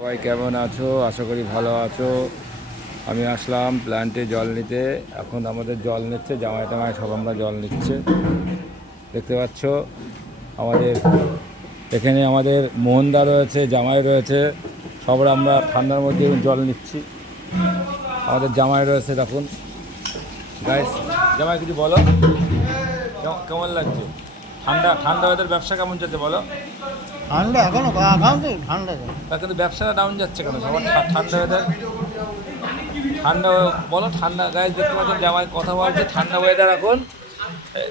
সবাই কেমন আছো? আশা করি ভালো আছো। আমি আসলাম প্ল্যান্টে জল নিতে। এখন আমাদের জল নিচ্ছে, জামাই টামাই সব আমরা জল নিচ্ছে। দেখতে পাচ্ছ আমাদের এখানে আমাদের মোহনদা রয়েছে, জামাই রয়েছে, সব আমরা ঠান্ডার মধ্যে জল নিচ্ছি। আমাদের জামাই রয়েছে, দেখুন গাইস। জামাই কিছু বলো, কেমন লাগছে? ঠান্ডা ঠান্ডা ওদের ব্যবসা কেমন চলছে বলো? ঠান্ডা এখনো ঠান্ডা তা কিন্তু ব্যবসাটা ডাউন যাচ্ছে কেন? সবার ঠান্ডা ওয়েদার, ঠান্ডা বলো, ঠান্ডা গায়ে দেখতে পাচ্ছেন জামাই কথা বলছে, ঠান্ডা ওয়েদার এখন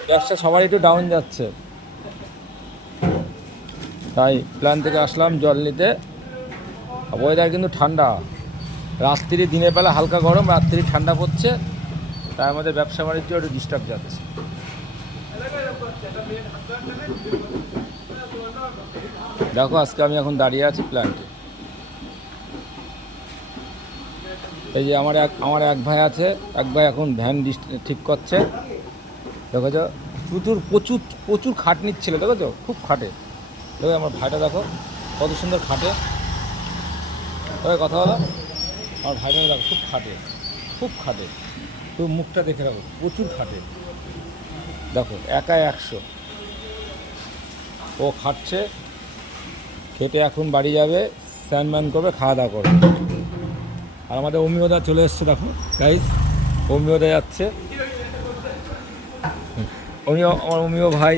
ব্যবসা সবার একটু ডাউন যাচ্ছে। তাই প্ল্যান থেকে আসলাম জল নিতে। ওয়েদার কিন্তু ঠান্ডা, রাত্রি দিনের বেলা হালকা গরম, রাত্রি ঠান্ডা পড়ছে, তাই আমাদের ব্যবসা বাণিজ্য একটু ডিস্টার্ব যাচ্ছে। দেখো আজকে আমি এখন দাঁড়িয়ে আছি প্ল্যান্টে। এই যে আমার এক ভাই আছে, এক ভাই এখন ভ্যান ঠিক করছে। দেখো তো প্রচুর প্রচুর প্রচুর খাটনির ছিল, দেখো তো খুব খাটে। দেখো আমার ভাইটা দেখো কত সুন্দর খাটে। তবে কথা বলো, আমার ভাইটা দেখো খুব খাটে, খুব খাটে। তো মুখটা দেখে রাখো, প্রচুর খাটে। দেখো একাই 100। ও খাটছে, খেটে এখন বাড়ি যাবে, স্নান ম্যান করবে, খাওয়া দাওয়া করবে। আর আমাদের অমিয়দা চলে এসছে, দেখো গাইস, অমিয়দা যাচ্ছে। আমার অমিয় ভাই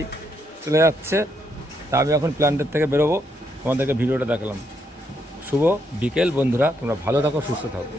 চলে যাচ্ছে। তা আমি এখন প্ল্যান্টের থেকে বেরোবো, তোমাদেরকে ভিডিওটা দেখালাম। শুভ বিকেল বন্ধুরা, তোমরা ভালো থাকো, সুস্থ থাকো।